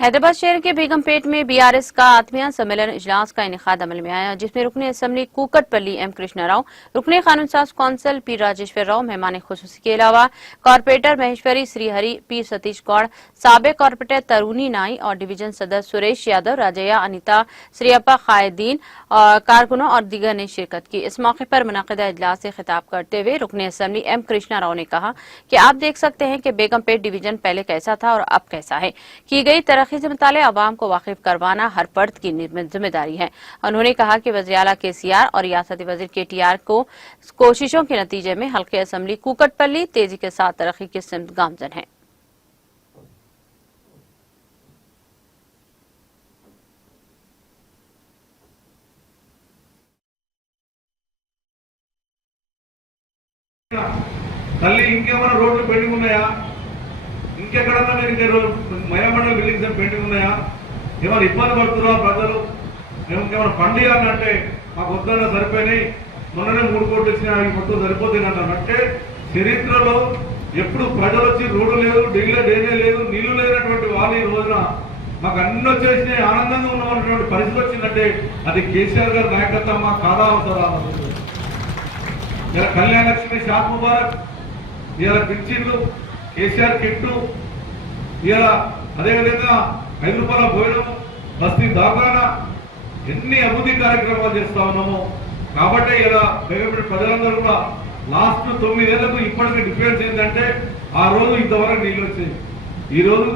हैदराबाद शहर के बेगमपेट में बीआरएस का आत्मीय सम्मेलन इजलास का इनेकाद अमल में आया, जिसमें रुकने असम्बली कूकटपल्ली एम कृष्णा राव, रुकने कानून साज कौंसिल पी राजेश्वर राव मेहमान खुसूसी के अलावा कॉर्पोरेटर महेश्वरी श्रीहरि, पी सतीश गौड़, साबिक कॉर्पोरेटर तरूनी नाई और डिवीजन सदस्य सुरेश यादव, राजया अनिता, श्रीअप्पा कायदीन और कारकुनों और दीगर ने शिरकत की। इस मौके पर मुनाकिदा इजलास से खिताब करते हुए रुकने असम्बली एम कृष्णा राव ने कहा कि आप देख सकते हैं कि बेगमपेट डिवीजन पहले कैसा था और अब कैसा है। की गई तरक्की से मुताले आवाम को वाकिफ करवाना हर फर्द की जिम्मेदारी है। उन्होंने कहा कि वज़ीर आला केसीआर और रियासती वज़ीर केटीआर को कोशिशों के नतीजे में हल्के असम्बली कूकटपल्ली तेजी के साथ तरक्की की सिमत गामजन है। తల్లి ఇంకేమైనా రోడ్లు పెండింగ్ ఉన్నాయా, ఇంకెక్కడన్నా మీరు ఇంకే మయమండల బిల్డింగ్స్ పెండింగ్ ఉన్నాయా, ఏమైనా ఇబ్బంది పడుతున్నారా ప్రజలు, ఇంకేమైనా పండియాలని అంటే మాకు వద్దన్నా సరిపోయినాయి, మొన్ననే 3 కోట్లు ఇచ్చినా అవి మొత్తం సరిపోతుంది అంటే చరిత్రలో ఎప్పుడు ప్రజలు వచ్చి రోడ్డు లేదు, డ్రైనే లేదు, నీళ్లు లేనటువంటి వాళ్ళు ఈ రోజున మాకు అన్ని వచ్చేసినాయి ఆనందంగా ఉన్నటువంటి పరిస్థితి వచ్చిందంటే అది కేసీఆర్ గారి నాయకత్వం మాకు కాదా అవుతారా? ఇలా కళ్యాణ లక్ష్మి, షాద్ ముబారక్, ఇలా పింఛన్లు, కేసీఆర్ కిట్లు, ఇలా అదేవిధంగా 5 రూపాయల భోజనం, బస్తీ దాఖానా, ఎన్ని అభివృద్ధి కార్యక్రమాలు చేస్తా ఉన్నాము. కాబట్టి ఇలా బేగంపేట ప్రజలందరూ కూడా లాస్ట్ 9 ఏళ్లకు ఇప్పటికీ డిఫరెన్స్ ఏంటంటే ఆ రోజు ఇంతవరకు నీళ్ళు వచ్చాయి, ఈ రోజు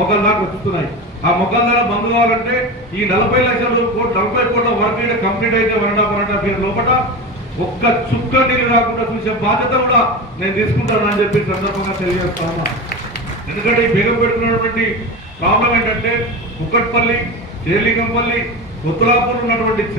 మొక్కల దాకా వస్తున్నాయి. ఆ మొక్కల ధర బంద్ కావాలంటే ఈ 40 లక్షల కోట్లు 40 కోట్ల వర్క్ కంప్లీట్ అయితే 1.5 ఇయర్ లోపల ఒక్క చుక్క నీళ్ళు రాకుండా చూసే బాధ్యత కూడా నేను తీసుకుంటానని చెప్పి సందర్భంగా తెలియజేస్తా ఉన్నా. ఎందుకంటే ఈ బేగంపేటటువంటి ప్రాబ్లం ఏంటంటే కుక్కట్పల్లి, చేలింగంపల్లి, కొత్తలాపూర్ ఉన్నటువంటి